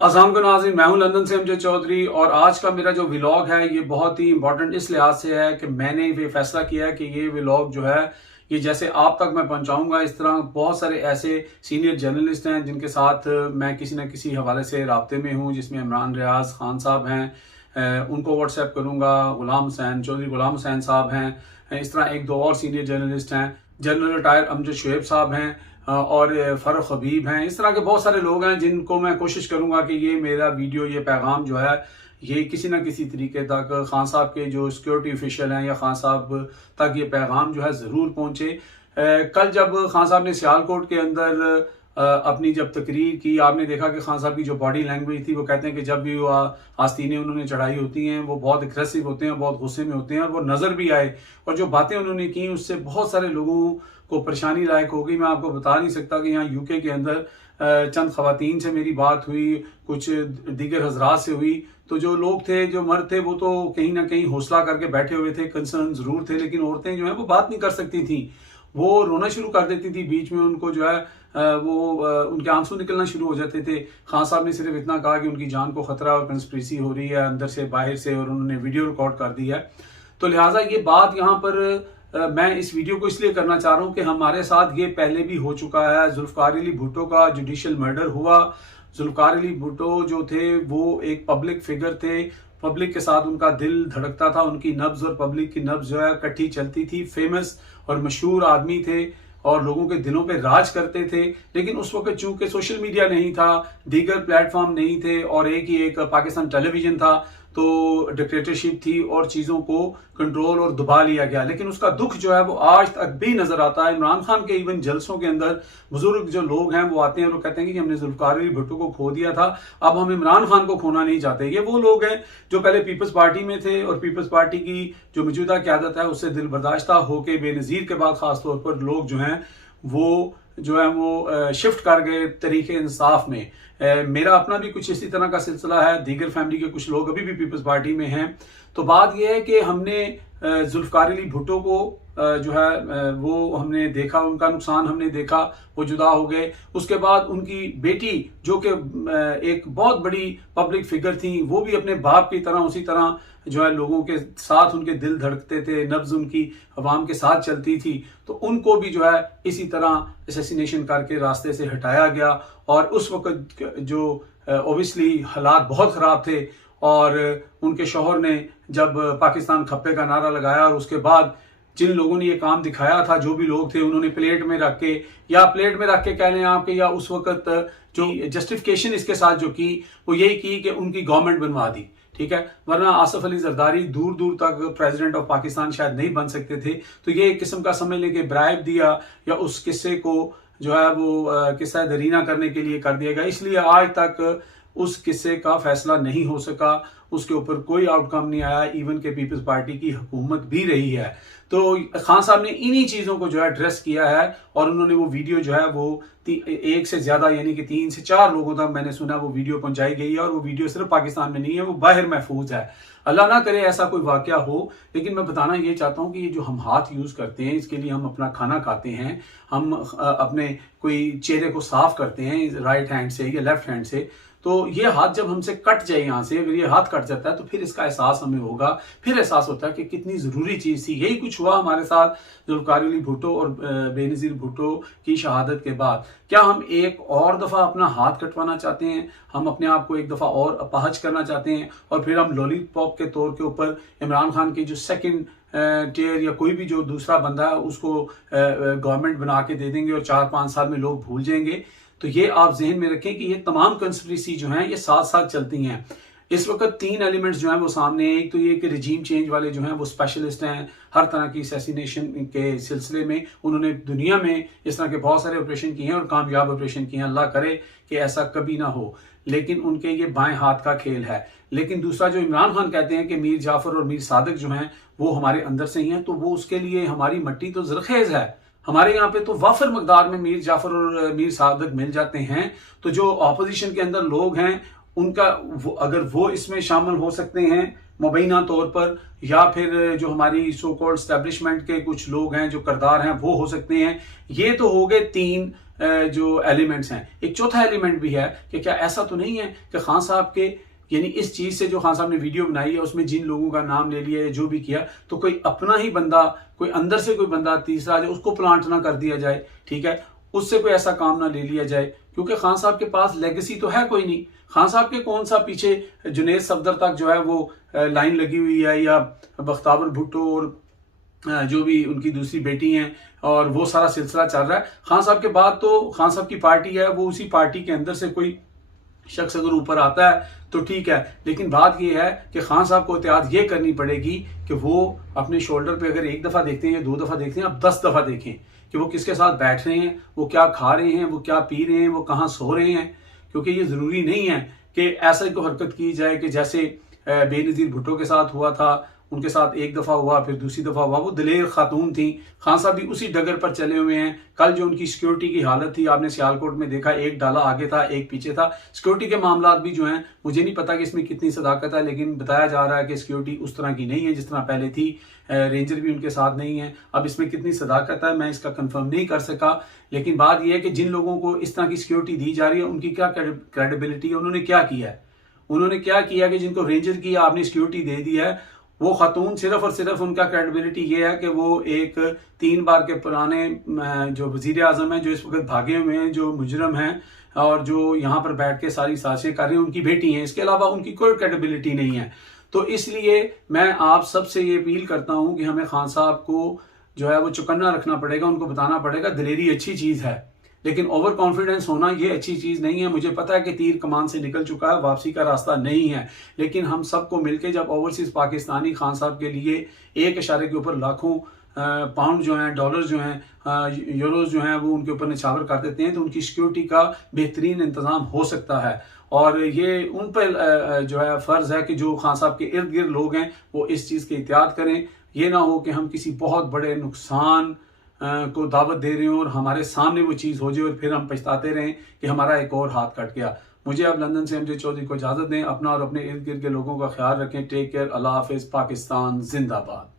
अस्सलाम वालेकुम नाज़रीन, मैं हूं लंदन से अमजद चौधरी और आज का मेरा जो व्लॉग है ये बहुत ही इंपॉर्टेंट इस लिहाज से है कि मैंने ये फैसला किया है कि ये व्लॉग जो है ये जैसे आप तक मैं पहुंचाऊंगा, इस तरह बहुत सारे ऐसे सीनियर जर्नलिस्ट हैं जिनके साथ मैं किसी न किसी हवाले से राब्ते में हूं, जिसमें इमरान रियाज खान साहब हैं, उनको व्हाट्सएप करूंगा, गुलाम हुसैन चौधरी गुलाम हुसैन साहब हैं, इस तरह एक दो और सीनियर जर्नलिस्ट हैं, जनरल रिटायर अमजद शुएब साहब हैं, और फ़र्रुख हबीब हैं। इस तरह के बहुत सारे लोग हैं जिनको मैं कोशिश करूंगा कि ये मेरा वीडियो, ये पैगाम जो है ये किसी ना किसी तरीके तक खान साहब के जो सिक्योरिटी ऑफिशियल हैं या खान साहब तक ये पैगाम जो है ज़रूर पहुंचे। कल जब खान साहब ने सियालकोट के अंदर अपनी जब तकरीर की, आपने देखा कि खान साहब की जो बॉडी लैंग्वेज थी, वो कहते हैं कि जब भी वो आस्तीनें उन्होंने चढ़ाई होती हैं वो बहुत एग्रेसिव होते हैं, बहुत गुस्से में होते हैं, और वो नज़र भी आए और जो बातें उन्होंने की उससे बहुत सारे लोगों को परेशानी लायक हो गई। मैं आपको बता नहीं सकता कि यहाँ यूके के अंदर चंद खवातीन से मेरी बात हुई, कुछ दीगर हजरात से हुई, तो जो लोग थे, जो मर्द थे, वो तो कहीं ना कहीं हौसला करके बैठे हुए थे, कंसर्न जरूर थे, लेकिन औरतें जो है वो बात नहीं कर सकती थी, वो रोना शुरू कर देती थी बीच में, उनको जो है उनके आंसू निकलना शुरू हो जाते थे। खान साहब ने सिर्फ इतना कहा कि उनकी जान को खतरा और कंस्पिरेसी हो रही है अंदर से बाहर से, और उन्होंने वीडियो रिकॉर्ड कर दी है। तो लिहाजा ये बात यहाँ पर मैं इस वीडियो को इसलिए करना चाह रहा हूँ कि हमारे साथ ये पहले भी हो चुका है। जुल्फकार अली भुट्टो का जुडिशियल मर्डर हुआ। जुल्फकार अली भुट्टो जो थे वो एक पब्लिक फिगर थे, पब्लिक के साथ उनका दिल धड़कता था, उनकी नब्ज और पब्लिक की नब्ज जो है इकट्ठी चलती थी। फेमस और मशहूर आदमी थे और लोगों के दिलों पे राज करते थे, लेकिन उस वक्त चूंकि सोशल मीडिया नहीं था, दीगर प्लेटफॉर्म नहीं थे और एक ही एक पाकिस्तान टेलीविजन था, तो डिक्टेटरशिप थी और चीज़ों को कंट्रोल और दबा लिया गया। लेकिन उसका दुख जो है वो आज तक भी नजर आता है। इमरान खान के इवन जलसों के अंदर बुजुर्ग जो लोग हैं वो आते हैं और वो कहते हैं कि हमने जुल्फकार अली भुट्टो को खो दिया था, अब हम इमरान खान को खोना नहीं चाहते। ये वो लोग हैं जो पहले पीपल्स पार्टी में थे और पीपल्स पार्टी की जो मौजूदा क़यादत है उससे दिल बर्दाश्ता होकर बेनज़ीर के बाद खासतौर पर लोग जो हैं वो शिफ्ट कर गए तरीके इंसाफ में। मेरा अपना भी कुछ इसी तरह का सिलसिला है, दीगर फैमिली के कुछ लोग अभी भी पीपल्स पार्टी में हैं। तो बात यह है कि हमने जुल्फकार अली भुट्टो को जो है वो हमने देखा, उनका नुकसान हमने देखा, वो जुदा हो गए। उसके बाद उनकी बेटी जो कि एक बहुत बड़ी पब्लिक फिगर थी, वो भी अपने बाप की तरह उसी तरह जो है लोगों के साथ उनके दिल धड़कते थे, नब्ज उनकी अवाम के साथ चलती थी, तो उनको भी जो है इसी तरह असैसिनेशन करके रास्ते से हटाया गया। और उस वक्त जो ओबियसली हालात बहुत ख़राब थे और उनके शौहर ने जब पाकिस्तान खप्पे का नारा लगाया और उसके बाद जिन लोगों ने ये काम दिखाया था, जो भी लोग थे, उन्होंने प्लेट में रख के कह लें आपके, या उस वक्त जो जस्टिफिकेशन इसके साथ जो की वो यही की कि उनकी गवर्नमेंट बनवा दी, ठीक है, वरना आसिफ अली जरदारी दूर दूर तक प्रेसिडेंट ऑफ पाकिस्तान शायद नहीं बन सकते थे। तो ये एक किस्म का समझ लें कि ब्राइब दिया या उस किस्से को जो है वो किस्सा दरीना करने के लिए कर दिया गया। इसलिए आज तक उस किस्से का फैसला नहीं हो सका, उसके ऊपर कोई आउटकम नहीं आया, इवन के पीपल्स पार्टी की हुकूमत भी रही है। तो खान साहब ने इन्हीं चीज़ों को जो है एड्रेस किया है और उन्होंने वो वीडियो जो है वो एक से ज़्यादा यानी कि 3 से 4 लोगों तक मैंने सुना वो वीडियो पहुंचाई गई है, और वो वीडियो सिर्फ पाकिस्तान में नहीं है, वो बाहर महफूज है। अल्लाह ना करे ऐसा कोई वाकया हो, लेकिन मैं बताना ये चाहता हूँ कि ये जो हम हाथ यूज़ करते हैं, इसके लिए हम अपना खाना खाते हैं, हम अपने कोई चेहरे को साफ करते हैं राइट हैंड से या लेफ्ट हैंड से, तो ये हाथ जब हमसे कट जाए, यहाँ से अगर ये हाथ कट जाता है तो फिर इसका एहसास हमें होगा, फिर एहसास होता है कि कितनी ज़रूरी चीज़ थी। यही कुछ हुआ हमारे साथ जुल्फकार अली भुट्टो और बेनज़ीर भुट्टो की शहादत के बाद। क्या हम एक और दफ़ा अपना हाथ कटवाना चाहते हैं? हम अपने आप को एक दफ़ा और अपाहज करना चाहते हैं और फिर हम लॉलीपॉप के तौर के ऊपर इमरान खान के जो सेकंड टियर या कोई भी जो दूसरा बंदा है उसको गवर्नमेंट बना के दे देंगे और 4-5 साल में लोग भूल जाएंगे? तो ये आप जहन में रखें कि ये तमाम कंस्पिरेसी जो हैं ये साथ साथ चलती हैं। इस वक्त 3 एलिमेंट्स जो हैं वो सामने हैं। एक तो ये कि रजीम चेंज वाले जो हैं वो स्पेशलिस्ट हैं हर तरह की असैसिनेशन के सिलसिले में, उन्होंने दुनिया में इस तरह के बहुत सारे ऑपरेशन किए हैं और कामयाब ऑपरेशन किए हैं। अल्लाह करे कि ऐसा कभी ना हो, लेकिन उनके ये बाएं हाथ का खेल है। लेकिन दूसरा जो इमरान खान कहते हैं कि मीर जाफर और मीर सादिक जो हैं वो हमारे अंदर से ही हैं, तो वो उसके लिए हमारी मट्टी तो जरखेज है। हमारे यहाँ पे तो वाफर मकदार में मीर जाफर और मीर सादिक मिल जाते हैं। तो जो ऑपोजिशन के अंदर लोग हैं उनका अगर वो इसमें शामिल हो सकते हैं मुबैना तौर पर, या फिर जो हमारी सो कॉल्ड एस्टेब्लिशमेंट के कुछ लोग हैं जो करदार हैं वो हो सकते हैं। ये तो हो गए 3 जो एलिमेंट्स हैं। एक चौथा एलिमेंट भी है कि क्या ऐसा तो नहीं है कि खान साहब के यानी इस चीज से जो खान साहब ने वीडियो बनाई है उसमें जिन लोगों का नाम ले लिया या जो भी किया, तो कोई अपना ही बंदा, कोई अंदर से कोई बंदा तीसरा आ जाए, उसको प्लांट ना कर दिया जाए, ठीक है, उससे कोई ऐसा काम ना ले लिया जाए, क्योंकि खान साहब के पास लेगेसी तो है कोई नहीं। खान साहब के कौन सा पीछे जुनेद सफदर तक जो है वो लाइन लगी हुई है, या बख्तावर भुट्टो और जो भी उनकी दूसरी बेटी हैं, और वो सारा सिलसिला चल रहा है। खान साहब के बाद तो खान साहब की पार्टी है, वो उसी पार्टी के अंदर से कोई शख्स अगर ऊपर आता है तो ठीक है, लेकिन बात यह है कि खान साहब को एहतियात ये करनी पड़ेगी कि वो अपने शोल्डर पे अगर एक दफ़ा देखते हैं या 2 दफ़ा देखते हैं, अब 10 दफ़ा देखें कि वो किसके साथ बैठ रहे हैं, वो क्या खा रहे हैं, वो क्या पी रहे हैं, वो कहाँ सो रहे हैं। क्योंकि ये ज़रूरी नहीं है कि ऐसा कोई हरकत की जाए कि जैसे बेनज़ीर भुट्टो के साथ हुआ था, उनके साथ एक दफ़ा हुआ, फिर दूसरी दफ़ा हुआ, वो दलेर खातून थी। खान साहब भी उसी डगर पर चले हुए हैं। कल जो उनकी सिक्योरिटी की हालत थी, आपने सियालकोट में देखा, एक डाला आगे था, एक पीछे था। सिक्योरिटी के मामला भी जो हैं, मुझे नहीं पता कि इसमें कितनी सदाकत है, लेकिन बताया जा रहा है कि सिक्योरिटी उस तरह की नहीं है जिस तरह पहले थी। रेंजर भी उनके साथ नहीं है। अब इसमें कितनी सदाकत है मैं इसका कंफर्म नहीं कर सका, लेकिन बात यह है कि जिन लोगों को इस तरह की सिक्योरिटी दी जा रही है उनकी क्या क्रेडिबिलिटी है, उन्होंने क्या किया है, उन्होंने क्या किया कि जिनको रेंजर की आपने सिक्योरिटी दे दी है, वो खातून सिर्फ और सिर्फ उनका क्रेडिबिलिटी ये है कि वो एक 3 बार के पुराने जो वजीर आजम हैं, जो इस वक्त भागे हुए हैं, जो मुजरम हैं और जो यहाँ पर बैठ के सारी साजिशें कर रहे हैं, उनकी बेटी हैं। इसके अलावा उनकी कोई क्रेडिबिलिटी नहीं है। तो इसलिए मैं आप सबसे ये अपील करता हूँ कि हमें खान साहब को जो है वो चौकन्ना रखना पड़ेगा, उनको बताना पड़ेगा दिलेरी अच्छी चीज़ है, लेकिन ओवर कॉन्फिडेंस होना ये अच्छी चीज नहीं है। मुझे पता है कि तीर कमान से निकल चुका है, वापसी का रास्ता नहीं है, लेकिन हम सबको मिलकर जब ओवरसीज पाकिस्तानी खान साहब के लिए एक इशारे के ऊपर लाखों पाउंड जो हैं, डॉलर जो हैं, यूरोज जो हैं, वो उनके ऊपर निछावर कर देते हैं, तो उनकी सिक्योरिटी का बेहतरीन इंतजाम हो सकता है। और ये उन पर जो है फर्ज है कि जो खान साहब के इर्द गिर्द लोग हैं वो इस चीज़ की एहतियात करें। ये ना हो कि हम किसी बहुत बड़े नुकसान को दावत दे रहे हो और हमारे सामने वो चीज़ हो जाए और फिर हम पछताते रहें कि हमारा एक और हाथ कट गया। मुझे अब लंदन से एमजे चौधरी को इजाज़त दें। अपना और अपने इर्द गिर्द के लोगों का ख्याल रखें। Take care. अल्लाह हाफिज़। पाकिस्तान जिंदाबाद।